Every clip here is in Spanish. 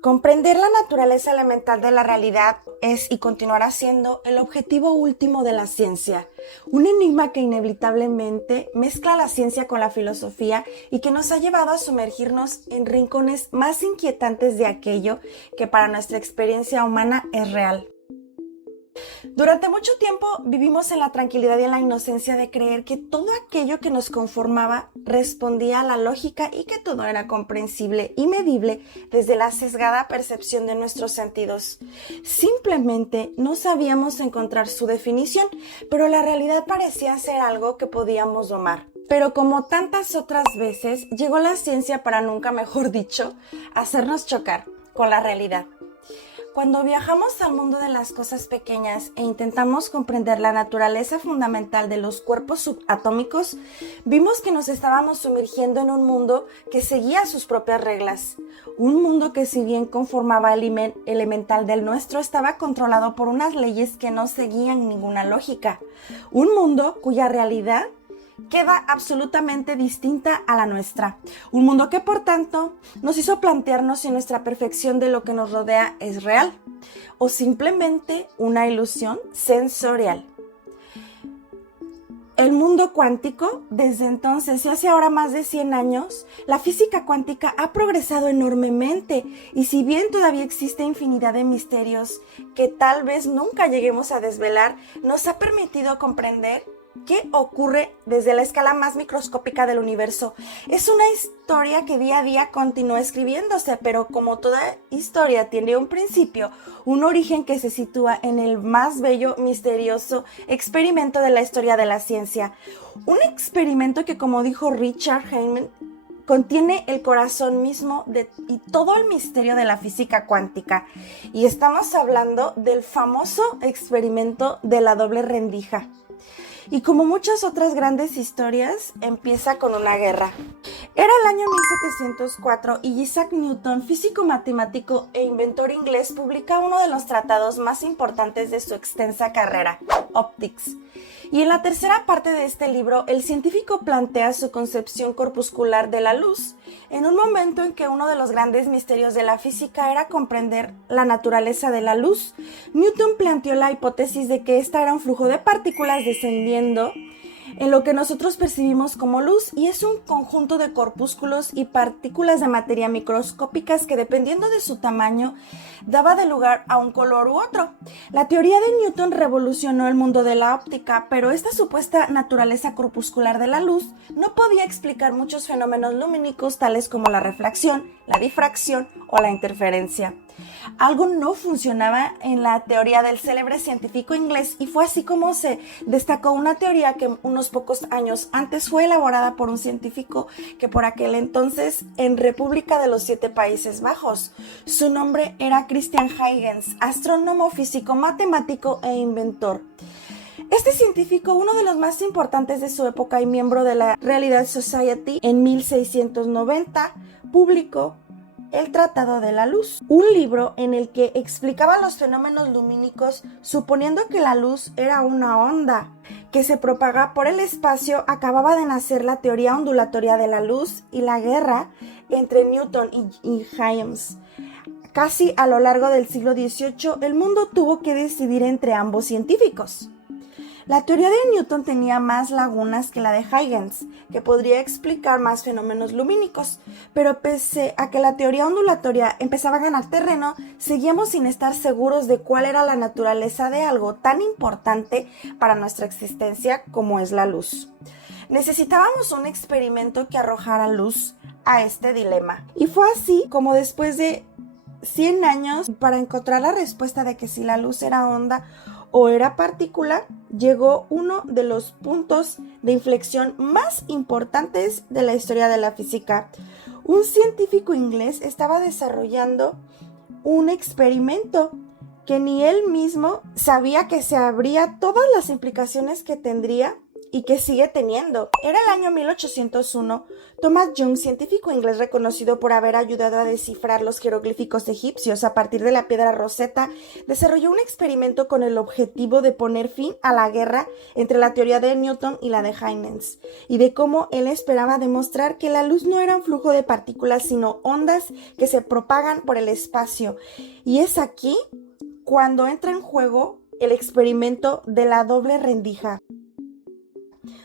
Comprender la naturaleza elemental de la realidad es y continuará siendo el objetivo último de la ciencia, un enigma que inevitablemente mezcla la ciencia con la filosofía y que nos ha llevado a sumergirnos en rincones más inquietantes de aquello que para nuestra experiencia humana es real. Durante mucho tiempo vivimos en la tranquilidad y en la inocencia de creer que todo aquello que nos conformaba respondía a la lógica y que todo era comprensible y medible desde la sesgada percepción de nuestros sentidos. Simplemente no sabíamos encontrar su definición, pero la realidad parecía ser algo que podíamos domar. Pero como tantas otras veces, llegó la ciencia para, nunca mejor dicho, hacernos chocar con la realidad. Cuando viajamos al mundo de las cosas pequeñas e intentamos comprender la naturaleza fundamental de los cuerpos subatómicos, vimos que nos estábamos sumergiendo en un mundo que seguía sus propias reglas. Un mundo que, si bien conformaba el elemental del nuestro, estaba controlado por unas leyes que no seguían ninguna lógica. Un mundo cuya realidad queda absolutamente distinta a la nuestra. Un mundo que, por tanto, nos hizo plantearnos si nuestra percepción de lo que nos rodea es real o simplemente una ilusión sensorial. El mundo cuántico, desde entonces y hace ahora más de 100 años, la física cuántica ha progresado enormemente y si bien todavía existe infinidad de misterios que tal vez nunca lleguemos a desvelar, nos ha permitido comprender ¿qué ocurre desde la escala más microscópica del universo? Es una historia que día a día continúa escribiéndose, pero como toda historia tiene un principio, un origen que se sitúa en el más bello, misterioso experimento de la historia de la ciencia. Un experimento que, como dijo Richard Feynman, contiene el corazón mismo y todo el misterio de la física cuántica. Y estamos hablando del famoso experimento de la doble rendija. Y como muchas otras grandes historias, empieza con una guerra. Era el año 1704 y Isaac Newton, físico matemático e inventor inglés, publica uno de los tratados más importantes de su extensa carrera, Optics. Y en la tercera parte de este libro, el científico plantea su concepción corpuscular de la luz, en un momento en que uno de los grandes misterios de la física era comprender la naturaleza de la luz. Newton planteó la hipótesis de que esta era un flujo de partículas descendiendo en lo que nosotros percibimos como luz, y es un conjunto de corpúsculos y partículas de materia microscópicas que, dependiendo de su tamaño, daba de lugar a un color u otro. La teoría de Newton revolucionó el mundo de la óptica, pero esta supuesta naturaleza corpuscular de la luz no podía explicar muchos fenómenos lumínicos tales como la refracción, la difracción o la interferencia. Algo no funcionaba en la teoría del célebre científico inglés, y fue así como se destacó una teoría que unos pocos años antes fue elaborada por un científico que por aquel entonces en República de los 7 Países Bajos. Su nombre era Christian Huygens, astrónomo, físico, matemático e inventor. Este científico, uno de los más importantes de su época y miembro de la Reality Society, en 1690 publicó El Tratado de la Luz, un libro en el que explicaba los fenómenos lumínicos suponiendo que la luz era una onda que se propaga por el espacio. Acababa de nacer la teoría ondulatoria de la luz y la guerra entre Newton y Huygens. Casi a lo largo del siglo XVIII, el mundo tuvo que decidir entre ambos científicos. La teoría de Newton tenía más lagunas que la de Huygens, que podría explicar más fenómenos lumínicos, pero pese a que la teoría ondulatoria empezaba a ganar terreno, seguíamos sin estar seguros de cuál era la naturaleza de algo tan importante para nuestra existencia como es la luz. Necesitábamos un experimento que arrojara luz a este dilema. Y fue así como, después de 100 años, para encontrar la respuesta de que si la luz era onda o era partícula, llegó uno de los puntos de inflexión más importantes de la historia de la física. Un científico inglés estaba desarrollando un experimento que ni él mismo sabía que se abría todas las implicaciones que tendría y que sigue teniendo. Era el año 1801. Thomas Young, científico inglés reconocido por haber ayudado a descifrar los jeroglíficos egipcios a partir de la piedra Rosetta, desarrolló un experimento con el objetivo de poner fin a la guerra entre la teoría de Newton y la de Huygens, y de cómo él esperaba demostrar que la luz no era un flujo de partículas, sino ondas que se propagan por el espacio. Y es aquí cuando entra en juego el experimento de la doble rendija.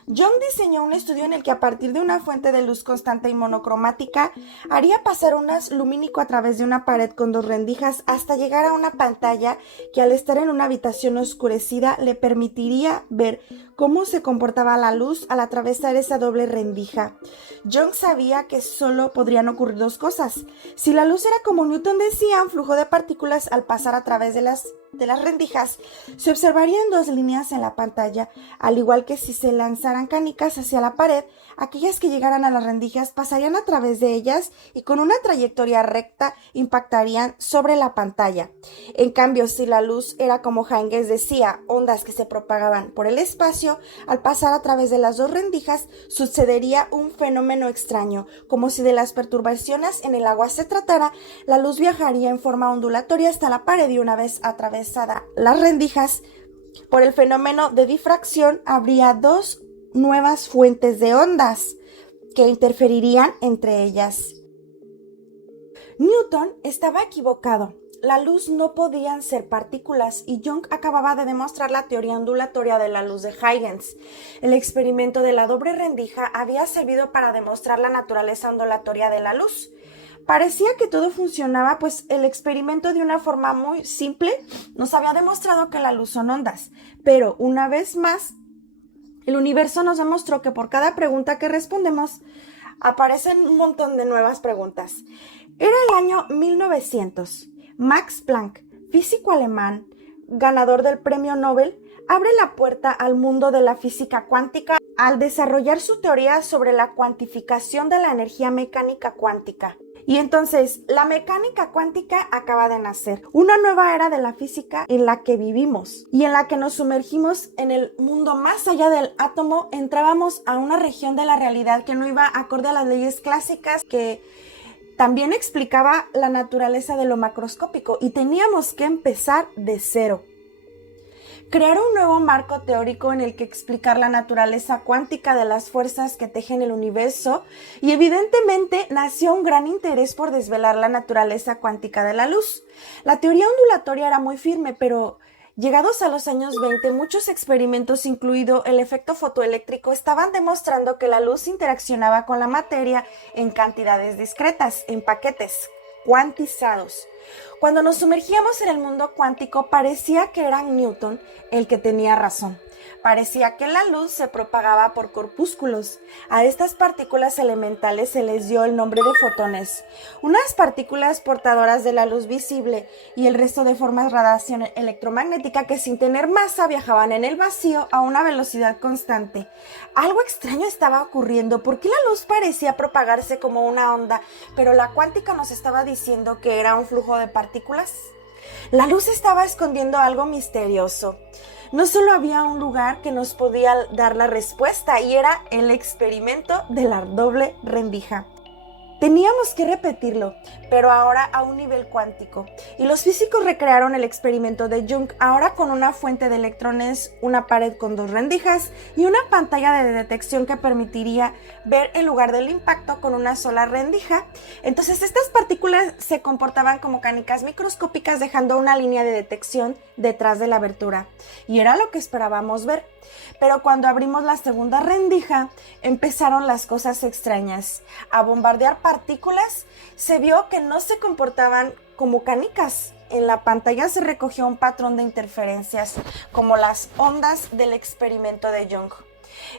Young diseñó un estudio en el que a partir de una fuente de luz constante y monocromática haría pasar un haz lumínico a través de una pared con dos rendijas hasta llegar a una pantalla que al estar en una habitación oscurecida le permitiría ver cómo se comportaba la luz al atravesar esa doble rendija. Young sabía que solo podrían ocurrir dos cosas. Si la luz era como Newton decía, un flujo de partículas al pasar a través de las rendijas, se observarían dos líneas en la pantalla, al igual que si se lanzaran canicas hacia la pared, aquellas que llegaran a las rendijas pasarían a través de ellas y con una trayectoria recta impactarían sobre la pantalla. En cambio, si la luz era como Huygens decía, ondas que se propagaban por el espacio, al pasar a través de las dos rendijas sucedería un fenómeno extraño, como si de las perturbaciones en el agua se tratara. La luz viajaría en forma ondulatoria hasta la pared y una vez atravesada las rendijas por el fenómeno de difracción habría dos nuevas fuentes de ondas que interferirían entre ellas. Newton estaba equivocado. La luz no podían ser partículas y Young acababa de demostrar la teoría ondulatoria de la luz de Huygens. El experimento de la doble rendija había servido para demostrar la naturaleza ondulatoria de la luz. Parecía que todo funcionaba, pues el experimento de una forma muy simple nos había demostrado que la luz son ondas. Pero una vez más, el universo nos demostró que por cada pregunta que respondemos, aparecen un montón de nuevas preguntas. Era el año 1900. Max Planck, físico alemán, ganador del premio Nobel, abre la puerta al mundo de la física cuántica al desarrollar su teoría sobre la cuantificación de la energía mecánica cuántica. Y entonces, la mecánica cuántica acaba de nacer, una nueva era de la física en la que vivimos y en la que nos sumergimos en el mundo más allá del átomo. Entrábamos a una región de la realidad que no iba acorde a las leyes clásicas, que también explicaba la naturaleza de lo macroscópico, y teníamos que empezar de cero. Crear un nuevo marco teórico en el que explicar la naturaleza cuántica de las fuerzas que tejen el universo, y evidentemente nació un gran interés por desvelar la naturaleza cuántica de la luz. La teoría ondulatoria era muy firme, pero llegados a los años 20, muchos experimentos, incluido el efecto fotoeléctrico, estaban demostrando que la luz interaccionaba con la materia en cantidades discretas, en paquetes cuantizados. Cuando nos sumergíamos en el mundo cuántico, parecía que era Newton el que tenía razón. Parecía que la luz se propagaba por corpúsculos. A estas partículas elementales se les dio el nombre de fotones, unas partículas portadoras de la luz visible, y el resto de formas de radiación electromagnética que sin tener masa viajaban en el vacío a una velocidad constante. Algo extraño estaba ocurriendo. ¿Por qué la luz parecía propagarse como una onda, pero la cuántica nos estaba diciendo que era un flujo de partículas? La luz estaba escondiendo algo misterioso. No solo había un lugar que nos podía dar la respuesta, y era el experimento de la doble rendija. Teníamos que repetirlo, pero ahora a un nivel cuántico. Y los físicos recrearon el experimento de Young, ahora con una fuente de electrones, una pared con dos rendijas y una pantalla de detección que permitiría ver el lugar del impacto con una sola rendija. Entonces estas partículas se comportaban como canicas microscópicas, dejando una línea de detección detrás de la abertura. Y era lo que esperábamos ver. Pero cuando abrimos la segunda rendija, empezaron las cosas extrañas. A bombardear partículas, se vio que no se comportaban como canicas. En la pantalla se recogió un patrón de interferencias, como las ondas del experimento de Young.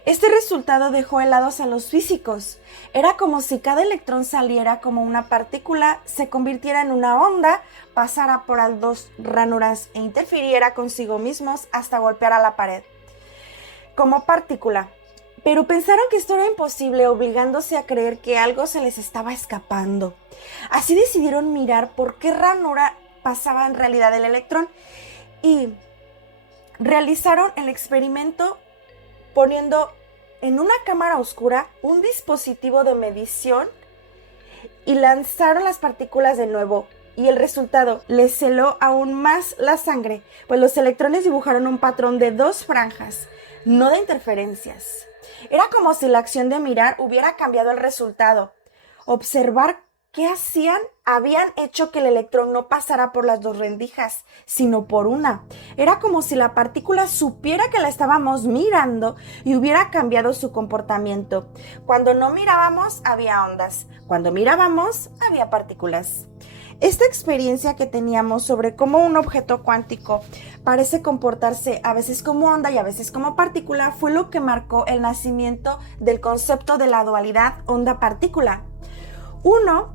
Este resultado dejó helados a los físicos. Era como si cada electrón saliera como una partícula, se convirtiera en una onda, pasara por las dos ranuras e interfiriera consigo mismos hasta golpear a la pared como partícula. Pero pensaron que esto era imposible, obligándose a creer que algo se les estaba escapando. Así decidieron mirar por qué ranura pasaba en realidad el electrón y realizaron el experimento poniendo en una cámara oscura un dispositivo de medición y lanzaron las partículas de nuevo. Y el resultado les heló aún más la sangre, pues los electrones dibujaron un patrón de 2 franjas, no de interferencias. Era como si la acción de mirar hubiera cambiado el resultado. Observar qué hacían habían hecho que el electrón no pasara por las 2 rendijas, sino por una. Era como si la partícula supiera que la estábamos mirando y hubiera cambiado su comportamiento. Cuando no mirábamos, había ondas. Cuando mirábamos, había partículas. Esta experiencia que teníamos sobre cómo un objeto cuántico parece comportarse a veces como onda y a veces como partícula fue lo que marcó el nacimiento del concepto de la dualidad onda-partícula. Uno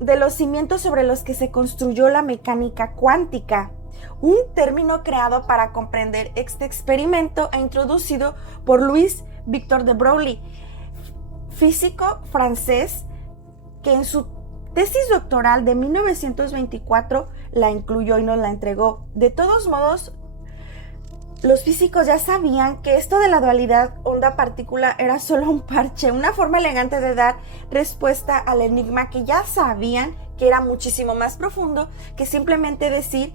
de los cimientos sobre los que se construyó la mecánica cuántica, un término creado para comprender este experimento e introducido por Louis Victor de Broglie, físico francés que en su tesis doctoral de 1924 la incluyó y nos la entregó. De todos modos, los físicos ya sabían que esto de la dualidad onda-partícula era solo un parche, una forma elegante de dar respuesta al enigma que ya sabían que era muchísimo más profundo que simplemente decir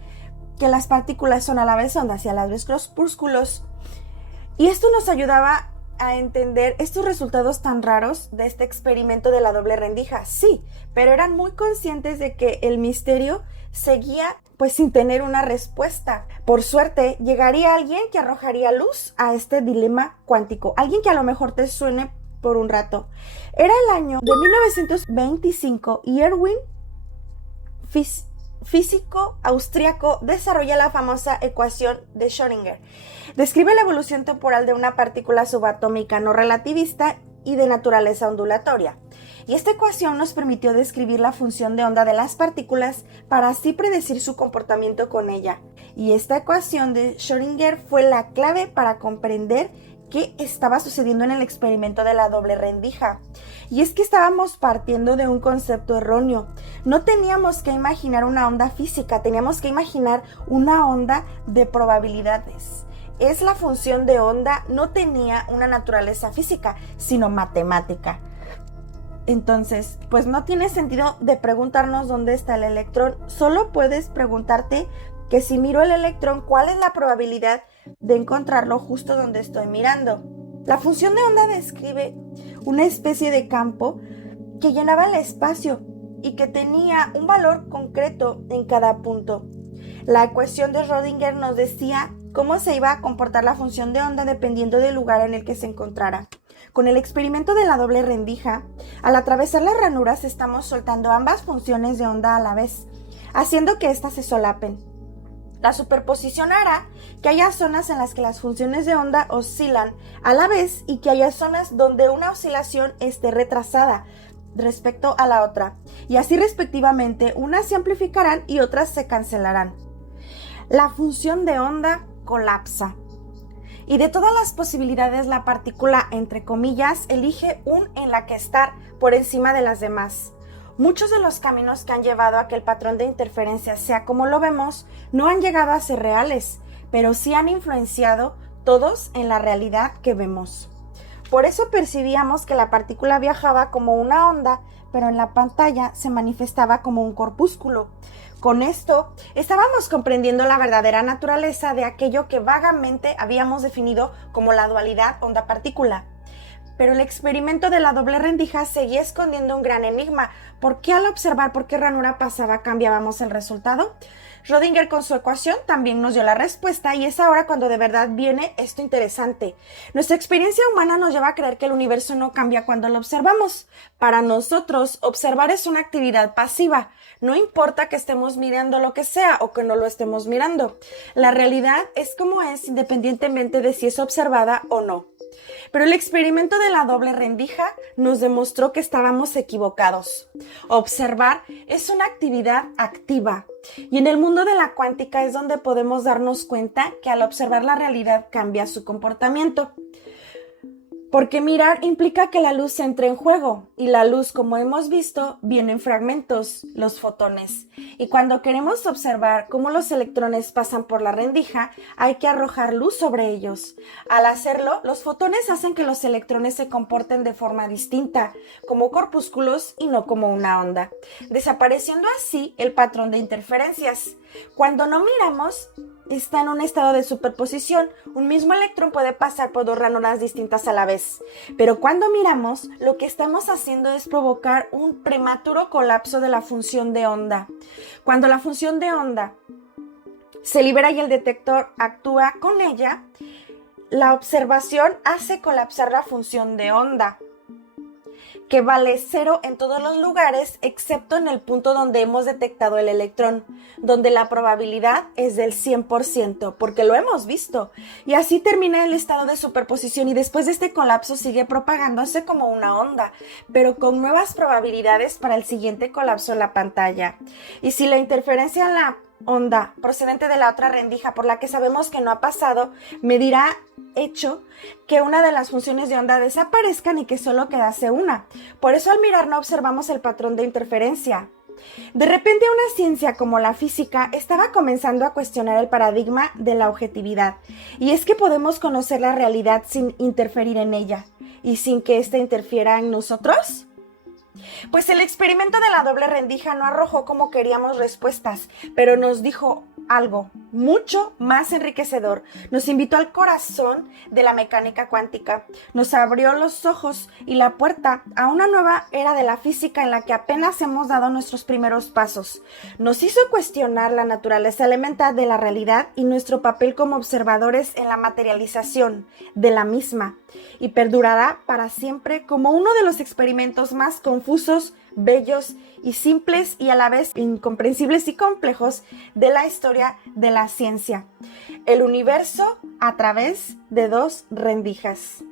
que las partículas son a la vez ondas y a la vez corpúsculos. Y esto nos ayudaba a entender estos resultados tan raros de este experimento de la doble rendija. Sí, pero eran muy conscientes de que el misterio seguía pues sin tener una respuesta. Por suerte, llegaría alguien que arrojaría luz a este dilema cuántico, alguien que a lo mejor te suene por un rato. Era el año de 1925 y Erwin, físico austriaco, desarrolla la famosa ecuación de Schrödinger. Describe la evolución temporal de una partícula subatómica no relativista y de naturaleza ondulatoria. Y esta ecuación nos permitió describir la función de onda de las partículas para así predecir su comportamiento con ella. Y esta ecuación de Schrödinger fue la clave para comprender qué estaba sucediendo en el experimento de la doble rendija. Y es que estábamos partiendo de un concepto erróneo. No teníamos que imaginar una onda física, teníamos que imaginar una onda de probabilidades. Es la función de onda, no tenía una naturaleza física, sino matemática. Entonces, pues no tiene sentido de preguntarnos dónde está el electrón, solo puedes preguntarte que si miro el electrón, ¿cuál es la probabilidad de encontrarlo justo donde estoy mirando? La función de onda describe una especie de campo que llenaba el espacio y que tenía un valor concreto en cada punto. La ecuación de Schrödinger nos decía cómo se iba a comportar la función de onda dependiendo del lugar en el que se encontrara. Con el experimento de la doble rendija, al atravesar las ranuras estamos soltando ambas funciones de onda a la vez, haciendo que éstas se solapen. La superposición hará que haya zonas en las que las funciones de onda oscilan a la vez y que haya zonas donde una oscilación esté retrasada respecto a la otra, y así respectivamente unas se amplificarán y otras se cancelarán. La función de onda colapsa. Y de todas las posibilidades, la partícula, entre comillas, elige un en la que estar por encima de las demás. Muchos de los caminos que han llevado a que el patrón de interferencia sea como lo vemos no han llegado a ser reales, pero sí han influenciado todos en la realidad que vemos. Por eso percibíamos que la partícula viajaba como una onda, pero en la pantalla se manifestaba como un corpúsculo. Con esto, estábamos comprendiendo la verdadera naturaleza de aquello que vagamente habíamos definido como la dualidad onda-partícula. Pero el experimento de la doble rendija seguía escondiendo un gran enigma. ¿Por qué al observar por qué ranura pasaba cambiábamos el resultado? Schrödinger con su ecuación también nos dio la respuesta y es ahora cuando de verdad viene esto interesante. Nuestra experiencia humana nos lleva a creer que el universo no cambia cuando lo observamos. Para nosotros, observar es una actividad pasiva. No importa que estemos mirando lo que sea o que no lo estemos mirando. La realidad es como es independientemente de si es observada o no. Pero el experimento de la doble rendija nos demostró que estábamos equivocados. Observar es una actividad activa y en el mundo de la cuántica es donde podemos darnos cuenta que al observar la realidad cambia su comportamiento. Porque mirar implica que la luz entre en juego, y la luz, como hemos visto, viene en fragmentos, los fotones. Y cuando queremos observar cómo los electrones pasan por la rendija, hay que arrojar luz sobre ellos. Al hacerlo, los fotones hacen que los electrones se comporten de forma distinta, como corpúsculos y no como una onda, desapareciendo así el patrón de interferencias. Cuando no miramos, está en un estado de superposición. Un mismo electrón puede pasar por dos ranuras distintas a la vez. Pero cuando miramos, lo que estamos haciendo es provocar un prematuro colapso de la función de onda. Cuando la función de onda se libera y el detector actúa con ella, la observación hace colapsar la función de onda, que vale 0 en todos los lugares excepto en el punto donde hemos detectado el electrón, donde la probabilidad es del 100%, porque lo hemos visto. Y así termina el estado de superposición y después de este colapso sigue propagándose como una onda, pero con nuevas probabilidades para el siguiente colapso en la pantalla. Y si la interferencia en la onda procedente de la otra rendija por la que sabemos que no ha pasado, medirá hecho que una de las funciones de onda desaparezcan y que solo quedase una. Por eso al mirar no observamos el patrón de interferencia. De repente una ciencia como la física estaba comenzando a cuestionar el paradigma de la objetividad, y es que podemos conocer la realidad sin interferir en ella y sin que ésta interfiera en nosotros. Pues el experimento de la doble rendija no arrojó como queríamos respuestas, pero nos dijo algo mucho más enriquecedor. Nos invitó al corazón de la mecánica cuántica, nos abrió los ojos y la puerta a una nueva era de la física en la que apenas hemos dado nuestros primeros pasos. Nos hizo cuestionar la naturaleza elemental de la realidad y nuestro papel como observadores en la materialización de la misma, y perdurará para siempre como uno de los experimentos más confusos, bellos y simples y a la vez incomprensibles y complejos de la historia de la ciencia. El universo a través de dos rendijas.